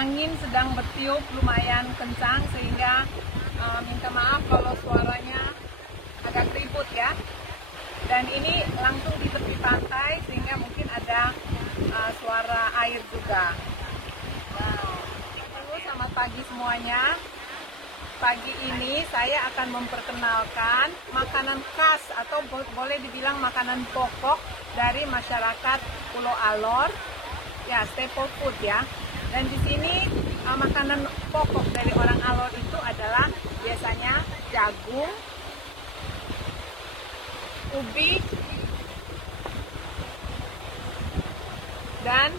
angin sedang bertiup lumayan kencang sehingga minta maaf kalau suaranya agak ribut ya. Dan ini langsung di tepi pantai sehingga mungkin ada suara air juga. Halo, selamat pagi semuanya. Pagi ini saya akan memperkenalkan makanan khas atau boleh dibilang makanan pokok dari masyarakat Pulau Alor, ya staple food ya. Dan di sini makanan pokok dari orang Alor itu adalah biasanya jagung, ubi, dan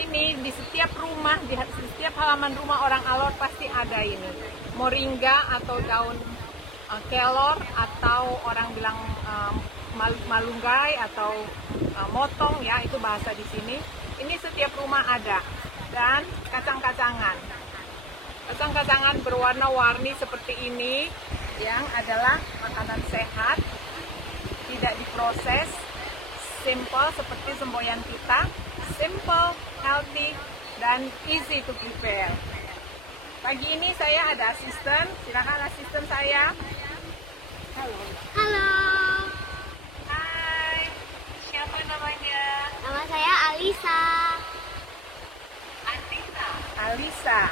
ini di setiap rumah, di setiap halaman rumah orang Alor pasti ada ini. Moringa atau daun kelor atau orang bilang malunggay atau motong ya, itu bahasa di sini. Ini setiap rumah ada. Dan kacang-kacangan. Kacang-kacangan berwarna-warni seperti ini yang adalah makanan sehat, tidak diproses, simple seperti semboyan kita, simple, healthy, dan easy to prepare. Pagi ini saya ada asisten, silakan asisten saya. Halo. Halo. Hai. Siapa namanya? Nama saya Alisa. Alisa.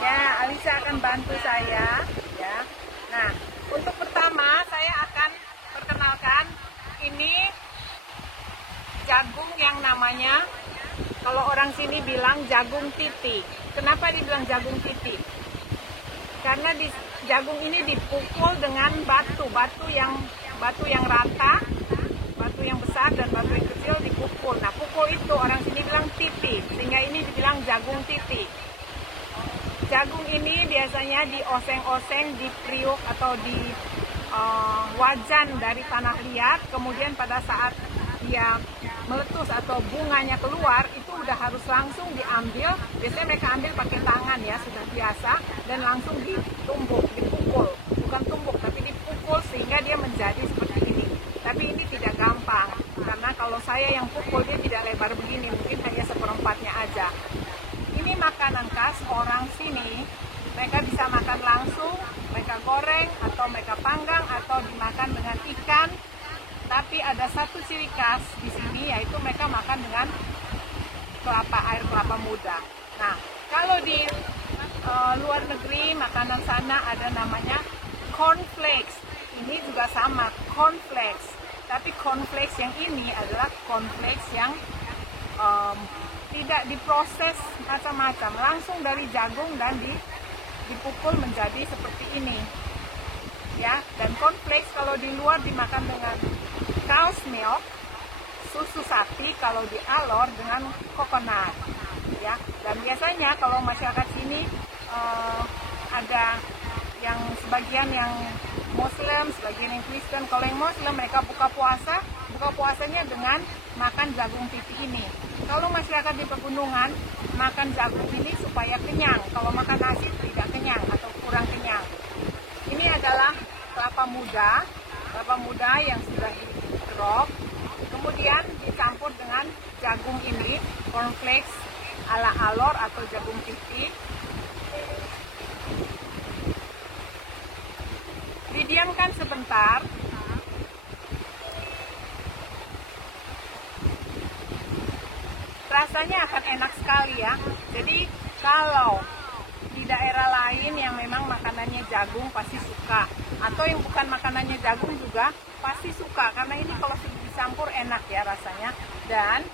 Ya, Alisa akan bantu saya ya. Nah, untuk pertama saya akan perkenalkan ini jagung yang namanya, kalau orang sini bilang jagung titi. Kenapa dibilang jagung titi? Karena jagung ini dipukul dengan batu yang rata, batu yang besar dan batu yang kecil dipukul. Nah, pukul itu orang sini bilang titi, sehingga ini dibilang jagung titi. Jagung ini biasanya dioseng-oseng, di priuk atau di wajan dari tanah liat, kemudian pada saat dia meletus atau bunganya keluar, itu udah harus langsung diambil. Biasanya mereka ambil pakai tangan ya, sudah biasa, dan langsung ditumbuk, dipukul. Bukan tumbuk, tapi dipukul sehingga dia menjadi seperti ini. Tapi ini tidak gampang, karena kalau saya yang pukul dia tidak lebar begini, mungkin hanya seperempatnya aja. Ini makanan khas orang sini, mereka bisa makan langsung, mereka goreng, atau mereka panggang, atau dimakan dengan ikan. Tapi ada satu ciri khas di sini, yaitu mereka makan dengan air kelapa muda. Nah, kalau di luar negeri, makanan sana ada namanya cornflakes. Ini juga sama, cornflakes. Tapi cornflakes yang ini adalah cornflakes yang tidak diproses macam-macam, langsung dari jagung dan dipukul menjadi seperti ini. Ya, dan cornflakes kalau di luar dimakan dengan cow's milk, susu sapi, kalau di Alor dengan coconut. Ya, dan biasanya kalau masyarakat sini ada yang sebagian yang Muslim, sebagian yang Kristen. Kalau yang Muslim mereka buka puasanya dengan makan jagung titi ini. Kalau masyarakat di pegunungan makan jagung ini supaya kenyang. Kalau makan nasi tidak kenyang atau kurang kenyang. Ini adalah kelapa muda yang sudah digerok, kemudian dicampur dengan jagung ini, cornflakes ala Alor atau jagung titi. Didiamkan sebentar. Rasanya akan enak sekali ya. Jadi kalau di daerah lain yang memang makanannya jagung pasti suka, atau yang bukan makanannya jagung juga pasti suka, karena ini kalau dicampur enak ya rasanya. Dan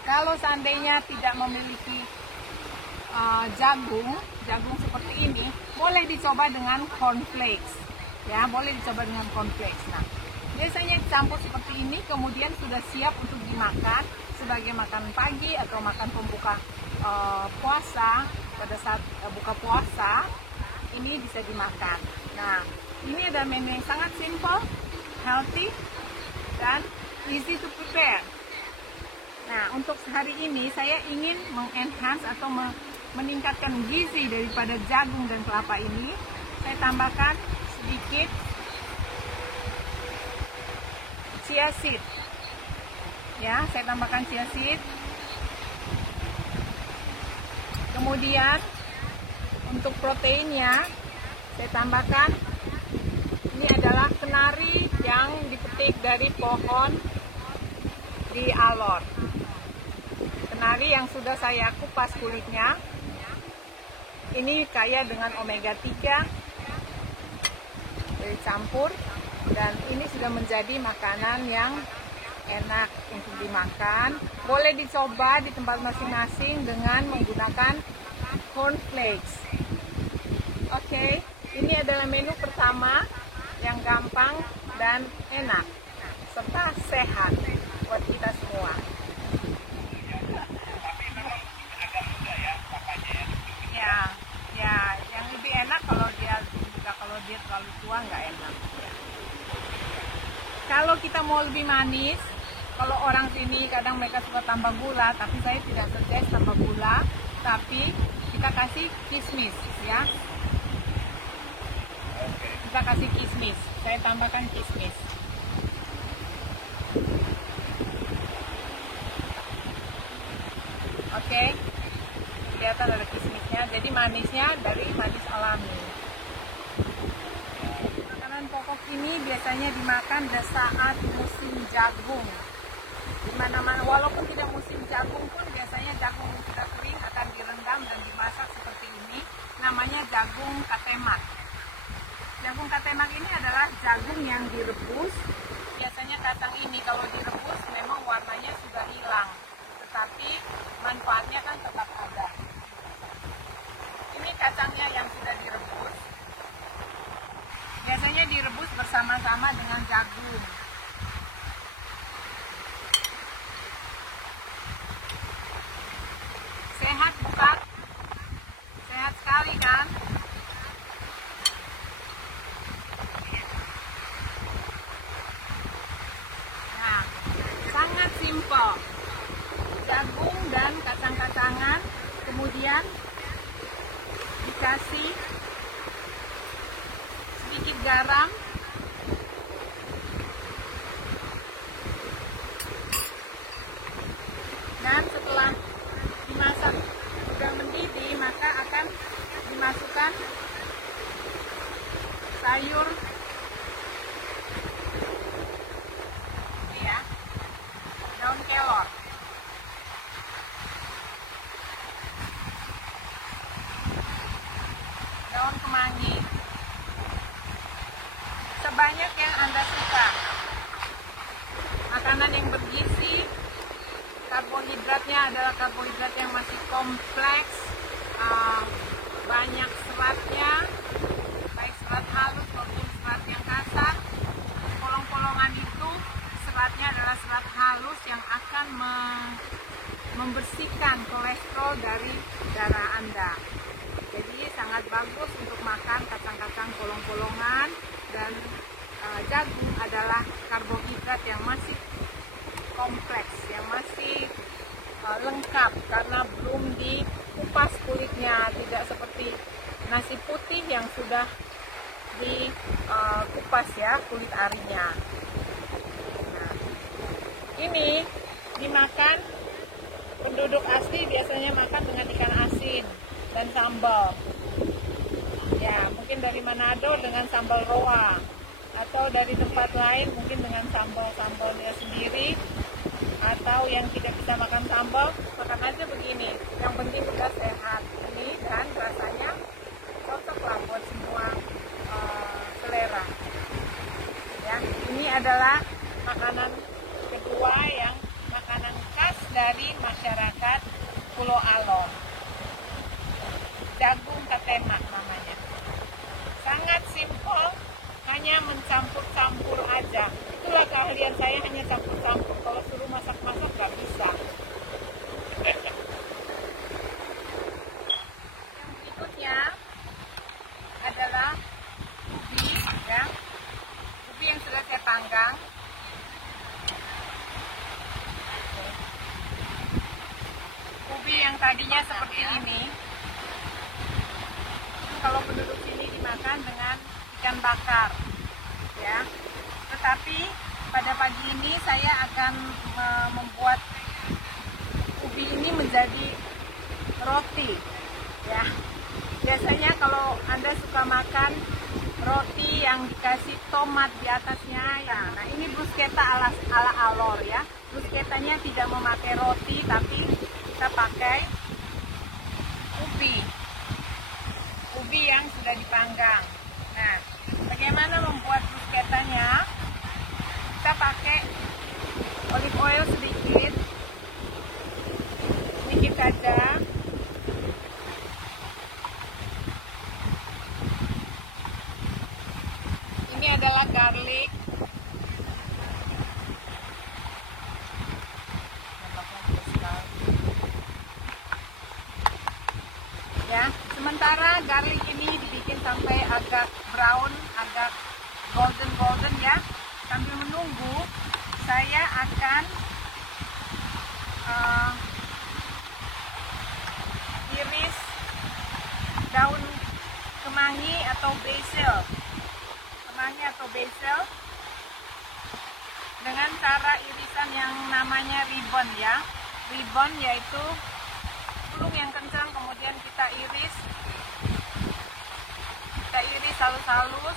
kalau seandainya tidak memiliki jagung seperti ini, boleh dicoba dengan cornflakes ya, boleh dicoba dengan cornflakes. Nah, biasanya dicampur seperti ini, kemudian sudah siap untuk dimakan sebagai makan pagi atau makan pembuka puasa. Pada saat buka puasa ini bisa dimakan. Nah, ini ada menu yang sangat simple, healthy, dan easy to prepare. Nah, untuk hari ini saya ingin mengenhance atau meningkatkan gizi daripada jagung dan kelapa ini. Saya tambahkan sedikit chia seed. Ya, saya tambahkan chia seed. Kemudian untuk proteinnya saya tambahkan, ini adalah kenari yang dipetik dari pohon di Alor. Kenari yang sudah saya kupas kulitnya. Ini kaya dengan omega 3 dari campur, dan ini sudah menjadi makanan yang enak untuk dimakan. Boleh dicoba di tempat masing-masing dengan menggunakan cornflakes. Oke, ini adalah menu pertama yang gampang dan enak serta sehat buat kita semua. Ya, yang lebih enak kalau dia terlalu tua nggak enak. Kalau kita mau lebih manis, kalau orang sini kadang mereka suka tambah gula, tapi saya tidak suggest tambah gula, tapi kita kasih kismis ya. Kita kasih kismis, saya tambahkan kismis. Oke, kelihatan ada kismisnya, jadi manisnya dari manis alami. Makanan pokok ini biasanya dimakan di saat musim jagung. Di mana-mana, walaupun tidak musim jagung pun biasanya jagung yang sudah kering akan direndam dan dimasak seperti ini. Namanya jagung katemak. Jagung katemak ini adalah jagung yang direbus. Biasanya kacang ini kalau direbus memang warnanya sudah hilang, tetapi manfaatnya kan tetap ada. Ini kacangnya yang sudah direbus. Biasanya direbus bersama-sama dengan jagung. Sehat bukan? Sehat sekali kan? Nah, sangat simpel. Jagung dan kacang-kacangan, kemudian dikasih sedikit garam, dan setelah dimasak sudah mendidih, maka akan dimasukkan sayur ini ya, daun kelor, daun kemangi, sebanyak yang Anda suka. Makanan yang bergizi, karbohidratnya adalah karbohidrat yang masih kompleks, banyak seratnya, baik serat halus maupun serat yang kasar. Polong-polongan itu seratnya adalah serat halus yang akan membersihkan kolesterol dari darah Anda. Jadi sangat bagus untuk makan kacang-kacang polong-polongan, dan jagung adalah karbohidrat yang masih kompleks, yang masih lengkap karena belum dikupas kulitnya, tidak seperti nasi putih yang sudah dikupas ya kulit arinya. Nah, ini dimakan, penduduk asli biasanya makan dengan ikan asin dan sambal. Ya, mungkin dari Manado dengan sambal roa, atau dari tempat lain mungkin dengan sambal-sambalnya sendiri, atau yang tidak bisa makan sambal, makan aja begini. Yang penting udah sehat ini, dan rasanya cocok lah buat semua selera. Ya, ini adalah makanan kedua yang makanan khas dari masyarakat Pulau Alor. Jagung katemak namanya. Sangat simpel, hanya mencampur-campur aja. Itulah keahlian saya, hanya campur-campur. Kalau suruh masak-masak nggak bisa. Yang berikutnya adalah ubi, ya. Ubi yang sudah saya panggang. Ubi yang tadinya seperti ini, kalau penduduk sini dimakan dengan ikan bakar, ya. Tetapi pada pagi ini saya akan membuat ubi ini menjadi roti. Anda suka makan roti yang dikasih tomat di atasnya ya. Nah, ini bruschetta ala Alor ya. Bruschettanya tidak memakai roti, tapi kita pakai ubi yang sudah dipanggang. Nah, bagaimana membuat bruschettanya? Kita pakai olive oil sedikit saja. Ini adalah garlic. Ya, sementara garlic ini dibikin sampai agak brown, agak golden ya. Sambil menunggu, saya akan iris daun kemangi atau basil. Dengan cara irisan yang namanya ribbon ya. Ribbon yaitu sulung yang kencang, kemudian kita iris halus-halus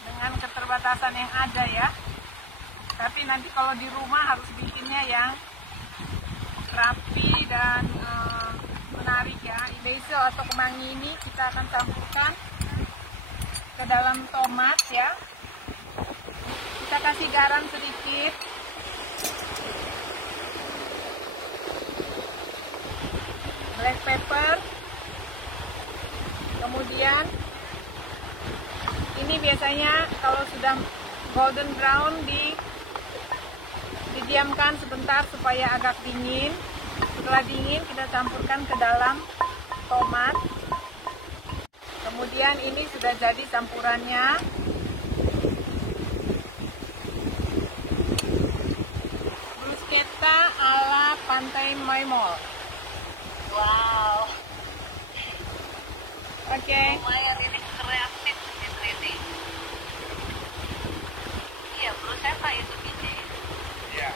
dengan keterbatasan yang ada ya. Tapi nanti kalau di rumah harus bikinnya yang rapi dan menarik ya. Basil atau kemangi ini kita akan campurkan ke dalam tomat ya. Kita kasih garam sedikit. Black pepper. Kemudian ini biasanya kalau sudah golden brown didiamkan sebentar supaya agak dingin. Setelah dingin kita campurkan ke dalam tomat. Kemudian ini sudah jadi campurannya. Bruschetta ala Pantai Maimol. Wow. Oke. Lumayan ini kreatif ini. Iya, bruschetta itu biji. Iya.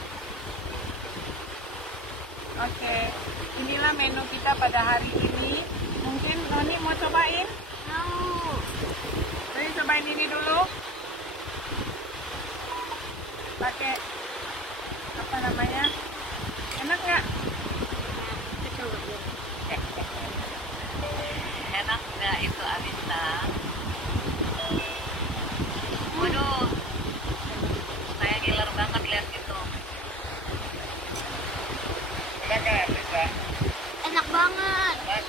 Oke. Inilah menu kita pada hari ini. Mungkin Noni mau cobain? Mau. Noni cobain ini dulu. Pakai apa namanya? Enak nggak? Coba dulu. Enak nggak itu Alisa? Waduh, saya giler banget lihat itu. Enak kan, Lisa? Enak banget. Enak.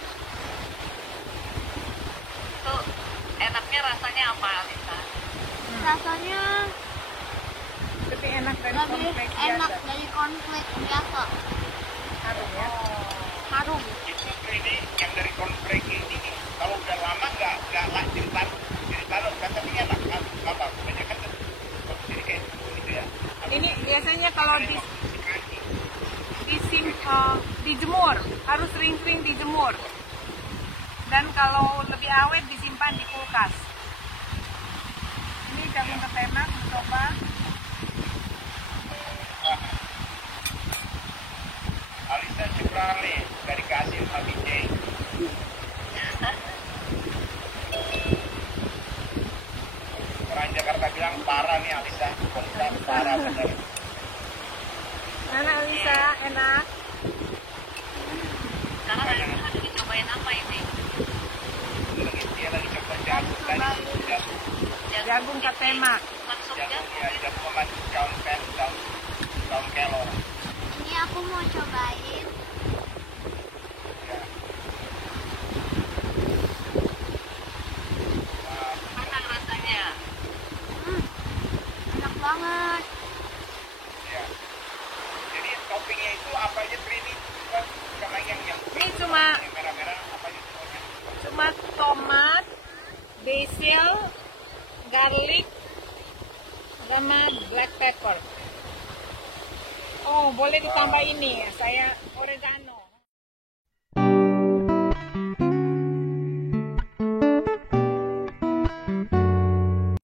Tuh, enaknya rasanya apa Alisa? Rasanya Lebih enak dari lebih cornflakes enak biasa. dari cornflakes biasa. Harum ya. Harum. Itu ini yang dari cornflake ini kalau udah lama nggak jadi taruh kan, tapi enak kan, apa? Banyak kan jadi kayak gitu ya. Ini biasanya kalau dijemur, harus sering-sering dijemur. Dan kalau lebih awet disimpan di kulkas. Ini jagung ketemak, coba. Alisa Ciprale dari Kasih HBJ. Orang Jakarta bilang parah nih Alisa, parah bener. Mana Alisa, enak? Sekarang Alisa lagi cobain apa ini? Dia lagi coba jagung tadi, Jagung ketemak. Maksudnya? jagung sama daun kelor. Ini aku mau cobain. Mana rasanya? Enak banget. Ya. Jadi toppingnya itu apa aja Trini? Sama yang Ini cuma merah-merah apa aja semuanya? cuma tomat, basil, garlic, sama black pepper. Oh, boleh ditambah ini, saya oregano.